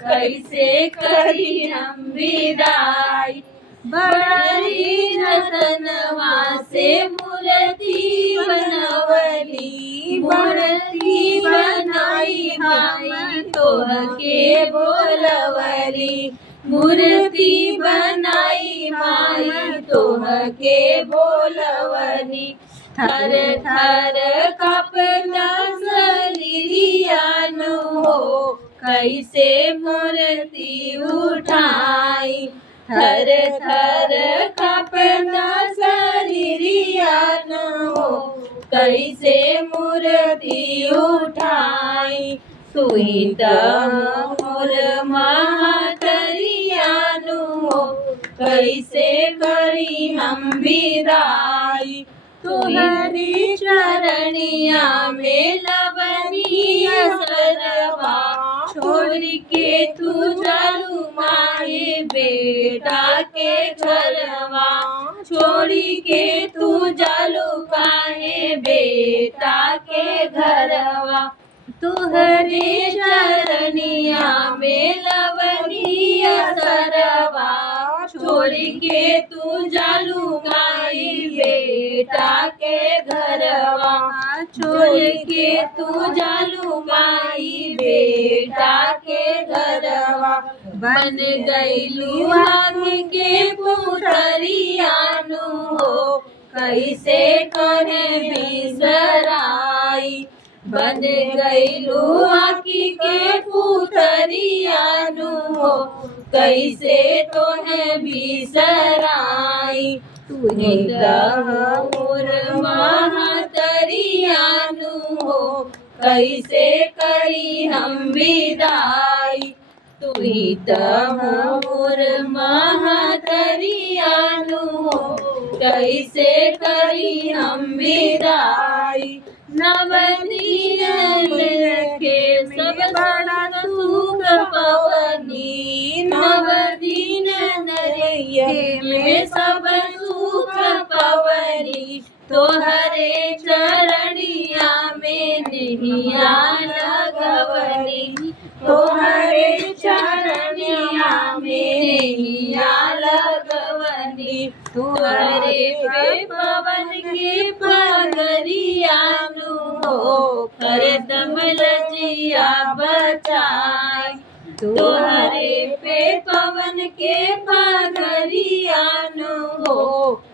कैसे करी हम विदाई। बड़ी रतनवा से मूर्ति बनवली, मूर्ति बनाई हम तोहके बोलवली, मूर्ति बनाई माई तोहके बोलवली। थर थर कपना शरीरियानु हो, कैसे मूर्ति उठाई। थर थर कपना शरीरियानु हो, कैसे मूर्ति उठाई। तुही त मोर महतरियानु हो, कैसे करी हम विदाई। तुहरी चरणिया में लवनीय सरवा, छोड़ के तू जालू माए बेटा के घरवा, छोड़ के तू जालू काहे बेटा के घरवा। तुहरे चरणिया में लवनीय सरवा, छोड़ के तू जालू माई बेटा के घरवा, छोड़ के तू जालू माई बेटा के घरवा। बन गईलू आग के पुतरियानु हो, कैसे करे बिसराई। बन गईलू आकी के पुतरियानु हो, कैसे तो है बिसराई। तुही त मोर महतरियानु हो, कैसे करी हम विदाई। तुही त मोर महतरियानु हो, कैसे करी हम विदाई। नवदीन के सब बड़ा सुख पवनी, नवदीन नरिये में सब सुख पवनी। तोहरे चरणिया में नैया लगवनी, तोहरे चरणिया में नैया लगवनी। तोहरे पे पवन के पगरियानु हो, हरदम लजिया बचाई। तोहरे पे पवन के पगरियानु हो,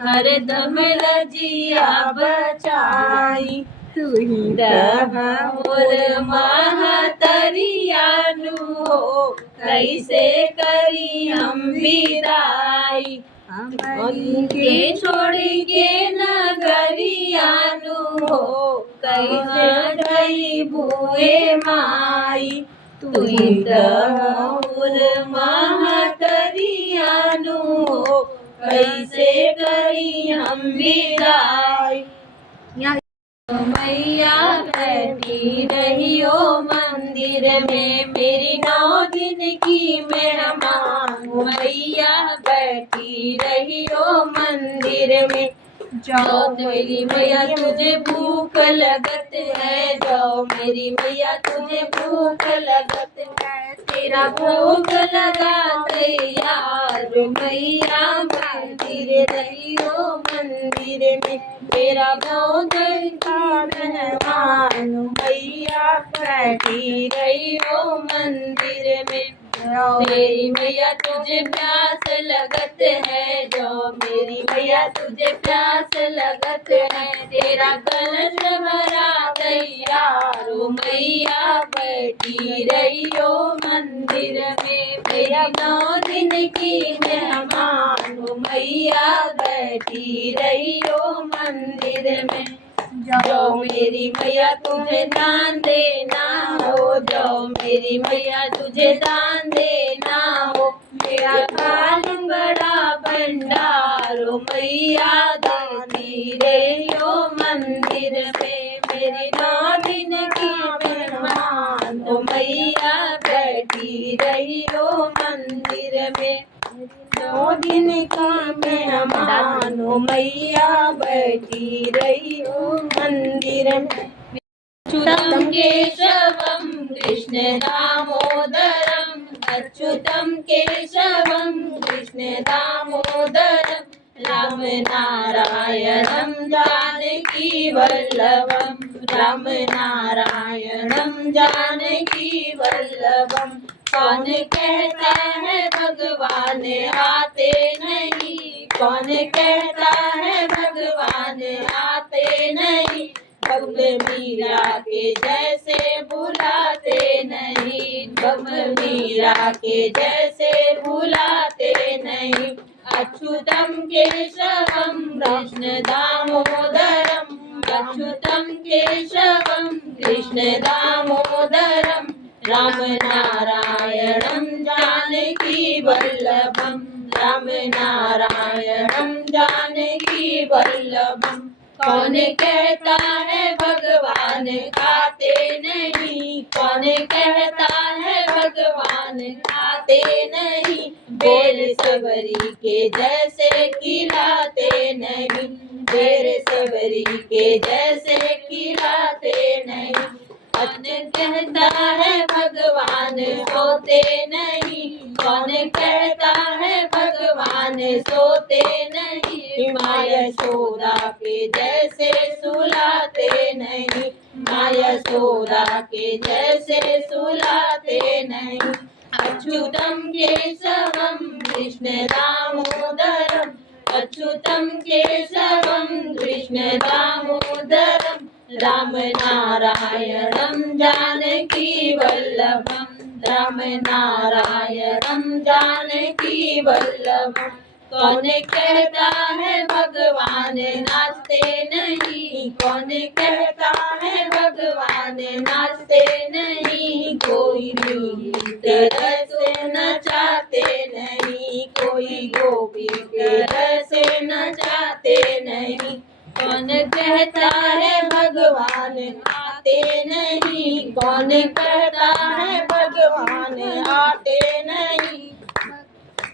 हरदम लजिया बचाई। तुही त मोर महतरियानु हो, कैसे करी हम विदाई। के छोड़ के नगरियानु हो, कैसे गई बुए माई। तुही त मोर महतरियानु हो, कैसे करी हम विदाई। मैया बैठी रहियो मंदिर में, मेरी 9 दिन की मेहमान। मैया बैठी रहियो मंदिर में, जाओ मेरी मैया तुझे भूख लगत है, जाओ मेरी मैया तुझे भूख लगत है। तेरा भोग लगा तैयार, मैया मंदिर रहियो मंदिर में। तेरा 9 दिन का मेहमान, मैया बैठी रहियो मंदिर में। मेरी मैया तुझे प्यास लगत है, जाओ मेरी मैया तुझे प्यास लगत है। तेरा कलश भरा तैयार, मैया बैठी रहियो मंदिर में। मेरा 9 दिन की मेहमान, मैया बैठी रहियो मंदिर में। जाओ मेरी मैया तुझे दान देना हो, जाओ मेरी मैया तुझे दान देना हो। मेरा काल बड़ा भंडार, मैया दानी रहियो मंदिर में। मेरी 9 दिन की मेहमान, मैया बैठी रहियो मंदिर में। 9 दिन का मेहमान, मैया बैठी रहियो मंदिर में। अच्युतं केशवं कृष्ण दामोदरं अच्युतं केशवं कृष्ण दामोदरं राम नारायणं जानकी वल्लभं राम नारायणं जानकी वल्लभं। कौन कहता है भगवान आते नहीं, कौन कहता है भगवान आते नहीं, भक्त मीरा के जैसे बुलाते नहीं, भक्त मीरा के जैसे बुलाते नहीं। अच्युतं केशवं कृष्ण दामोदरं, अच्युतं केशवं कृष्ण दामोदरं राम नारायणं जानकी वल्लभं, राम नारायणं जानकी वल्लभं। कौन कहता है भगवान खाते नहीं, कौन कहता है भगवान खाते नहीं, बेर सबरी के जैसे खिलाते नहीं, बेर सबरी के जैसे खिलाते नहीं। कौन कहता है भगवान सोते नहीं, कौन कहता है भगवान सोते नहीं, माँ यशोदा के जैसे सुलाते नहीं, माँ यशोदा के जैसे सुलाते नहीं। अच्युतं केशवं कृष्ण दामोदरं, अच्युतं केशवं कृष्ण दामोदरं राम नारायणं जानकी वल्लभं, राम नारायणं जानकी वल्लभं। कौन कहता है भगवान नाचते नहीं, कौन कहता है भगवान नाचते नहीं, कोई भी तरह से नचाते नहीं, कोई गोपी तरह से नचाते नहीं। कौन कहता है भगवान आते नहीं, कौन कहता है भगवान आते नहीं।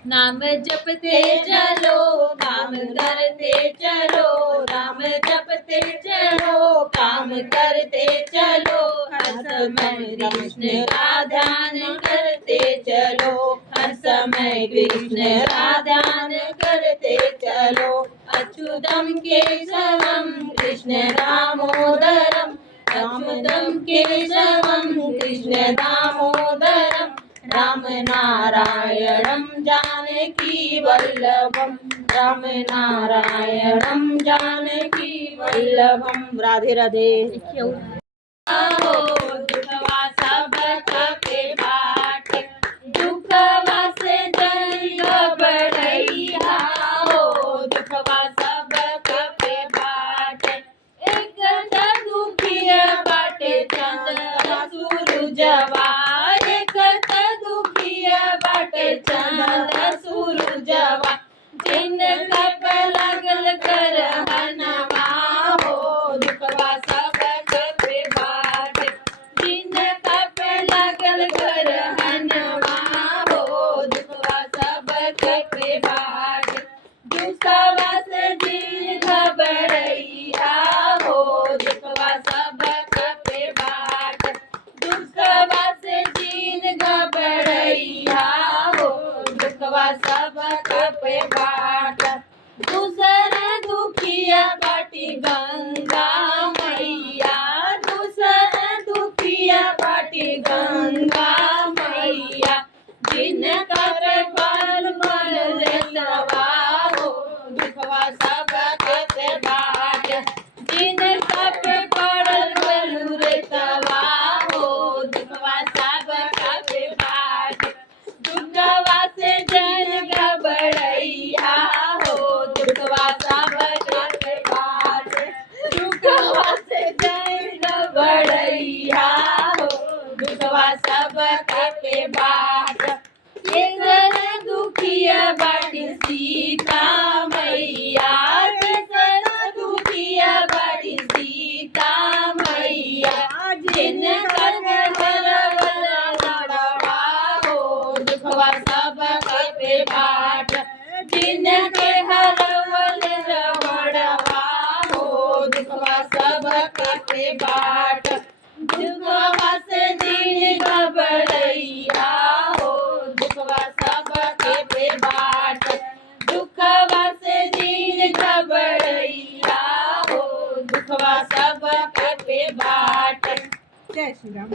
नाम जपते चलो, काम करते चलो, नाम जपते चलो, काम करते चलो, हर समय कृष्ण का ध्यान करते चलो, हर समय कृष्ण का ध्यान करते चलो। अच्युतं केशवं कृष्ण दामोदरं, अच्युतं केशवं कृष्ण दामोदरं राम नारायणं जानकी वल्लभं, राम नारायणं जानकी वल्लभं। राधे राधे। आओ दुखवा सब कपे बाट, दुखवा से जन घबरैया हो, दुखवा सब कपे बाट। एक दुखिया बाटे चंद्र सूरजवा, एक दुखिया बाटे चंद्र सूरजवा, जिन कप लगल कर हनवा हो, दुखवा सब कपे बाट, जिन कप लगल कर हनवा हो, दुखवा सब कपे बाट। दुखवा से जिन घबरैया हो, दुखवा सब कपे बाट, दुखवा से जिन घबरैया हो, दुखवा सब कपे बाट। दूसरा दुखिया बाटी गंगा मैया, दूसरा दुखिया बाटी गंगा मैया, जिन कपे पर मल रेतवा हो, दुखवा सब कपे बाट, जिन कपे पड़ल बलू रेतवा हो, दुखवा सब कपे बाट। दुखवा से जन घबरैया हो, दुखवा सब कपे बाट, दुखवा से जन घबरैया हो, दुखवा सब कपे बाट। एक दुखिया बाटी सीता मैया, एक दुखिया बाटी सीता मैया, जिन कपे बलवल लड़वा हो, दुखवा सब कपे बाट, जिन के हरवल रवड़वा हो, दुखवा सब कपे बाट। दुखवा से दिन घबरैया हो, दुखवा जय श्री राम।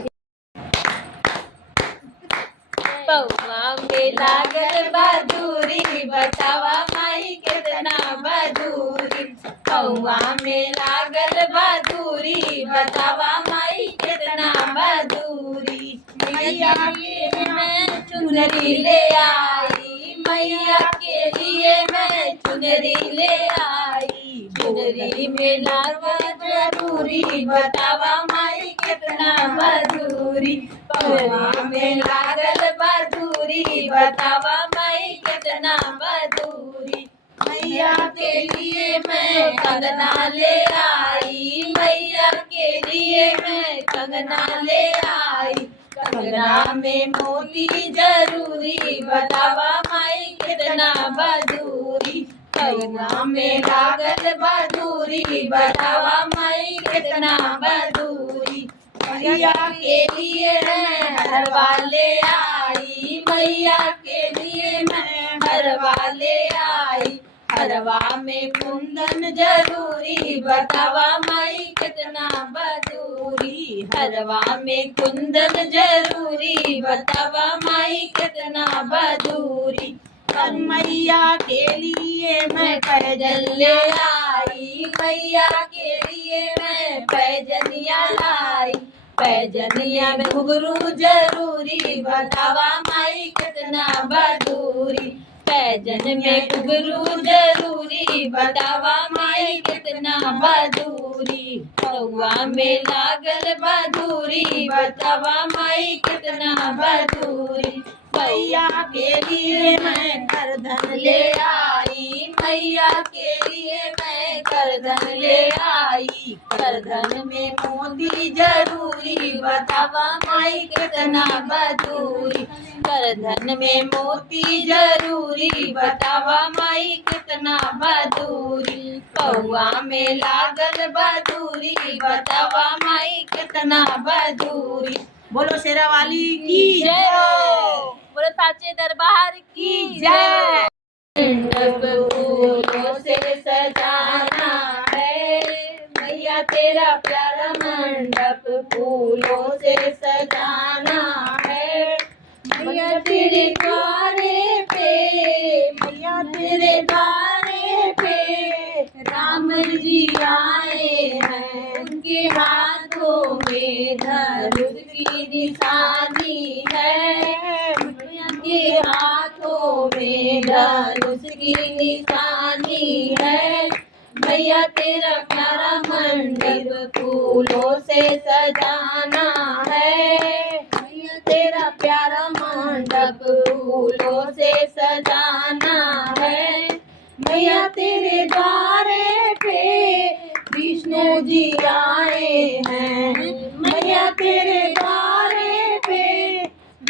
पौवा में लागल बहादुरी बतावा माई कितना बहादुरी। पौवा में लागल बहादुरी बतावा माई कितना बहादुरी। मैया के मैं चुनरी ले आई, मैया के लिए मैं चुनरी ले आई। चुनरी में लावा जरूरी बतावा माई कितना बहादुरी। पौवा में लागल बहादुरी बतावा माई कितना बहादुरी। मैया के लिए मैं कंगना ले आई, मैया के लिए मैं कंगना ले आई। कंगना में मोती जरूरी बतावा माई कितना बहादुरी। कंगना में लागल बहादुरी बतावा माई कितना बहादुरी। मैया के लिए मैं हरवा ले आई, मैया के लिए मैं हरवा ले आई। हरवा में कुंदन जरूरी बतावा माई कितना बहादुरी। हरवा में कुंदन जरूरी बतावा माई कितना बहादुरी। मैया के लिए मैं पैजन ले आई, मैया के लिए मैं पैजनिया लाई। पैजनिया में घुघरू जरूरी बतावा माई कितना बहादुरी। पैजन में घुघरू जरूरी बतावा माई कितना बहादुरी। पौवा में लागल बहादुरी बतावा माई कितना बहादुरी। मैया के लिए मैं करधन ले आई, मैया के लिए मैं करधन ले आई। करधन में मोती जरूरी बतावा माई कितना बहादुरी। करधन में मोती जरूरी बतावा माई कितना बहादुरी। पौवा में लागल बहादुरी बतावा माई कितना बहादुरी। बोलो शेरावाली की जय, बोलो साचे दरबार की जय। मंडप फूलों से सजाना है, मैया तेरा प्यारा मंडप फूलों से सजाना है। मैया तेरे द्वारे पे, मैया तेरे द्वारे पे राम जी आए हैं। उनके हाथों में धनुष की निशानी है, मैया के हाथों में धनुष की निशानी है। मैया तेरा प्यारा मंदिर फूलों से सजाना है, मैया तेरा प्यारा मंडप फूलों से सजाना है। मैया तेरे द्वारे पे विष्णु जी आए हैं, मैया तेरे द्वारे पे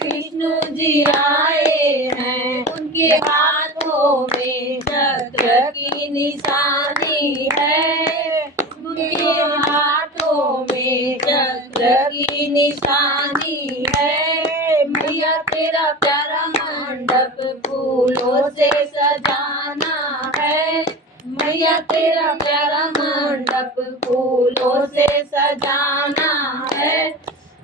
विष्णु जी आए हैं। उनके हाथों में चक्र की निशानी है, उनके हाथों में चक्र की निशानी है। मैया तेरा प्यारा मंडप फूलों से सजाना है, मैया तेरा प्यारा मंडप फूलों से सजाना है।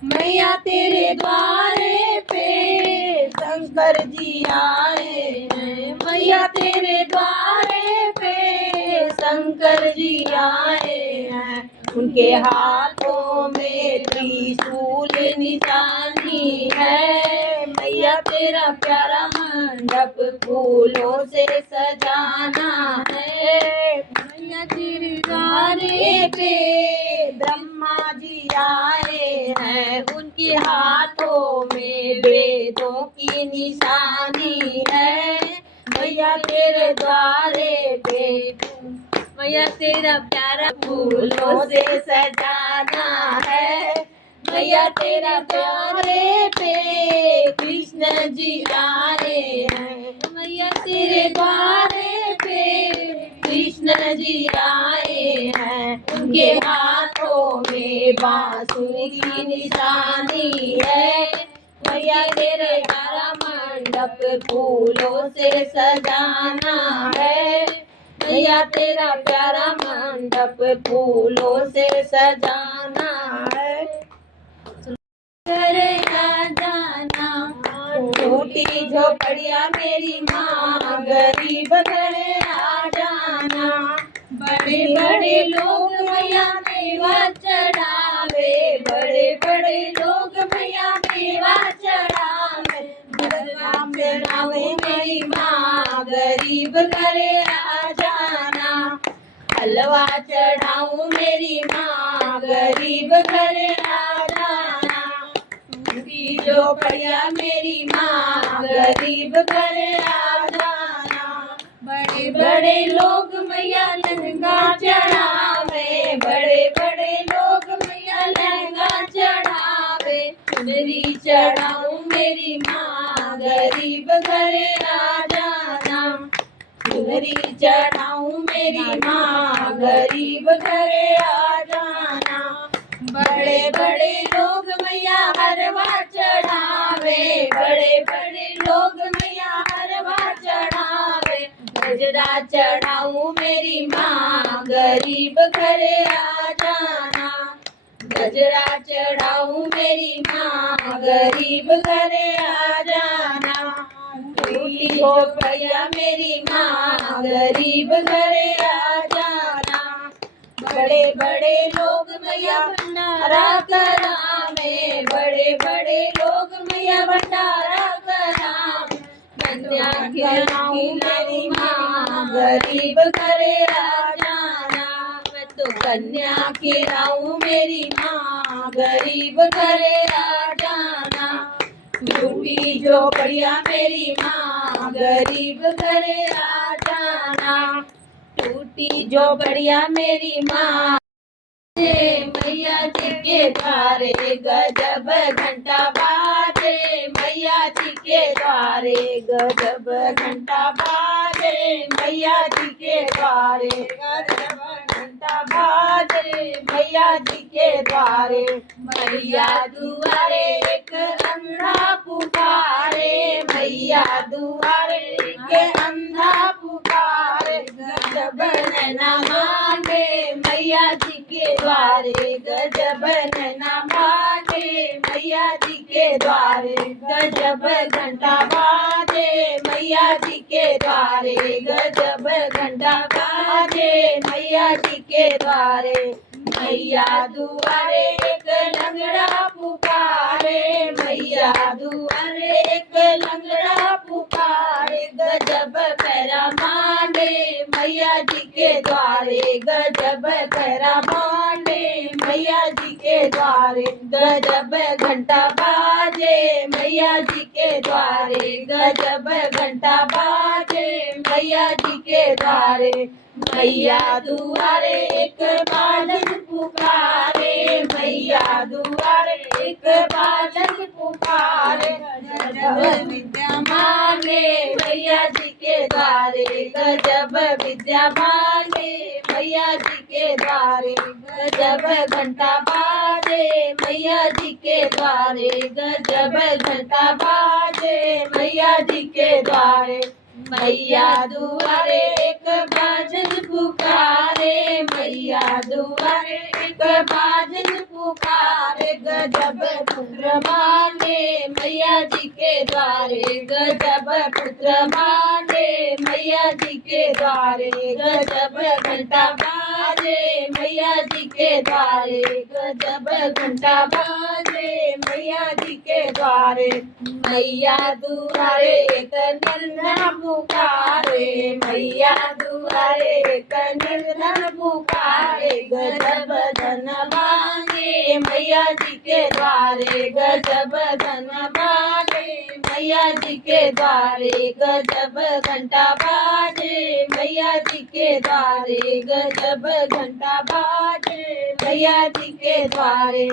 मैया तेरे द्वारे पे शंकर जी आए हैं, मैया तेरे द्वारे पे शंकर जी आए हैं। उनके हाथों में त्रिशूल निशानी है, मैया तेरा प्यारा मंडप फूलों से सजाना है। मैया तेरे द्वारे पे ब्रह्मा जी आए हैं, उनके हाथों में वेदों की निशानी है। मैया तेरे द्वारे पे, मैया तेरा प्यारा फूलों से सजाना है। मैया तेरा द्वारे पे कृष्ण जी आए हैं, मैया तेरे द्वारे पे कृष्ण जी आए हैं। उनके हाथों में बांसुरी की निशानी है, मैया तेरे प्यारा मंडप फूलों से सजाना है। मैया तेरा प्यारा मंडप फूलों से सजाना है। टूटी झोपड़िया मेरी माँ, गरीब घरे आ जाना। बड़े बड़े लोग मैया मेवा चढ़ावे, बड़े बड़े लोग मैया मेवा चढ़ावे। चढ़ावे मेरी माँ, गरीब घरे आ जाना। हलवा चढ़ाऊं मेरी माँ, गरीब घरे आ जाना। टूटी झोपड़िया मेरी माँ, गरीब घरे आ जाना। बड़े बड़े लोग मैया लहंगा चढ़ावे, बड़े बड़े लोग मैया लहंगा चढ़ावे। चुनरी चढ़ाऊं मेरी माँ, गरीब घरे आ जाना। चुनरी चढ़ाऊं मेरी माँ, गरीब घरे आ जाना। बड़े बड़े लोग मैया हरवा चढ़ावे, बड़े बड़े लोग मैया हरवा चढ़ावे। गजरा चढ़ाऊं मेरी माँ, गरीब घरे आ जाना। गजरा चढ़ाऊं मेरी माँ, गरीब घरे आ जाना। टूटी झोपड़िया मेरी माँ, गरीब घरे आ जाना। बड़े बड़े लोग मैया भंडारा करावे, बड़े बड़े लोग मैया भंडारा करावे। कन्या खिलाऊं मेरी माँ, गरीब घरे आ जाना। मैं तो कन्या खिलाऊं मेरी माँ, गरीब घरे आ जाना। टूटी झोपड़िया मेरी माँ, गरीब घरे आ जाना। टूटी झोपड़िया मेरी माँ, मैया जी के द्वारे गजब घंटा बाजे, मैया जी के द्वारे गजब घंटा बाजे। मैया जी के द्वारे गजब घंटा बाजे, मैया जी के द्वारे। मैया दुआरे एक अंधा पुकारे, मैया दुआरे एक अंधा पुकारे। गजब नैना मांगे मैया जी के द्वारे, गजब नैना मांगे मैया जी के द्वारे। गजब घंटा बाजे मैया जी के द्वारे, गजब घंटा बाजे मैया जी के द्वारे। मैया दुआरे एक लंगड़ा पुकारे, मैया दुआरे एक लंगड़ा पुकारे। गजब पैरा मांडे मैया जी के द्वारे, गजब पैरा मांडे मैया जी के द्वारे। गजब घंटा बाजे मैया जी के द्वारे, गजब घंटा बाजे मैया जी के द्वारे। मैया दुआरे एक बालक पुकारे, मैया दुआरे एक बालक पुकारे। गजब विद्या मांगे मैया जी के द्वारे, गजब विद्या मांगे मैया जी के द्वारे। गजब घंटा बाजे मैया जी के द्वारे, गजब घंटा बाजे मैया जी के द्वारे। मैया दुआरे एक बाजन पुकारे, मैया दुआरे एक बाजन पुकारे। गजब पुत्र मांगे मैया जी के द्वारे, गजब पुत्र मांगे मैया जी के द्वारे। गजब घंटा बाजे मैया जी के द्वारे, गजब घंटा बाजे मैया जी के द्वारे। मैया दुआरे एक निर्धन पुकारे, मैया दुआरे एक निर्धन पुकारे। गजब धन मांगे मैया जी के द्वारे, गजब धन मांगे मैया जी के द्वारे। गजब घंटा बाजे मैया जी के द्वारे, गजब घंटा बाजे मैया जी के द्वारे।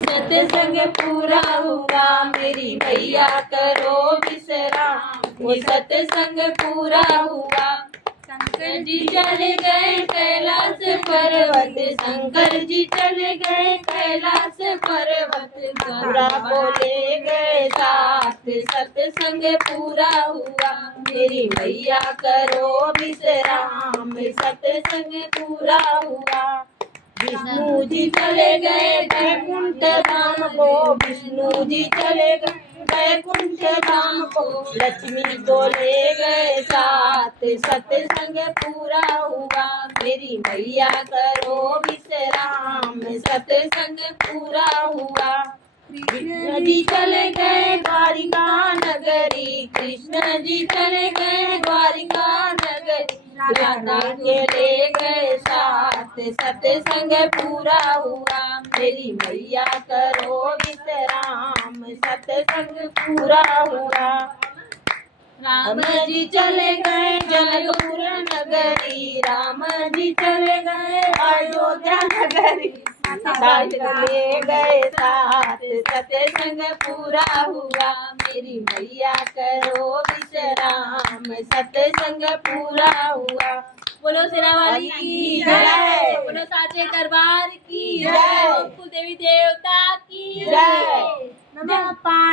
सत्संग पूरा हुआ मेरी मैया करो विश्राम, वो सत्संग पूरा हुआ। शंकर जी चले गए कैलाश पर्वत, शंकर जी चले गए कैलाश पर्वत। पूरा बोले गए साथ सत्संग पूरा हुआ मेरी मैया करो विश्राम, सत्संग पूरा हुआ। विष्णु जी चले गए वैकुंठ धाम को, विष्णु जी चले गए वैकुंठ धाम को, लक्ष्मी को ले गए साथ, सत्संग पूरा हुआ मेरी मैया करो विश्राम, सत्संग पूरा हुआ। कृष्ण जी चले गए द्वारिका नगरी, कृष्ण जी चले गए द्वारिका नगरी, राधा के ले गए साथ, सत्संग पूरा हुआ मेरी मैया करो विश्राम, सत्संग पूरा हुआ। राम जी चले गए जनकपुर नगरी, राम जी चले गए अयोध्या नगरी, सीता ले गए साथ, सत्संग पूरा हुआ मेरी मैया करो विश्राम, सत्संग पूरा हुआ। बोलो शेरावाली की जय, बोलो साचे दरबार की जय, कुल देवी देवता की जय। नमः पार्वती।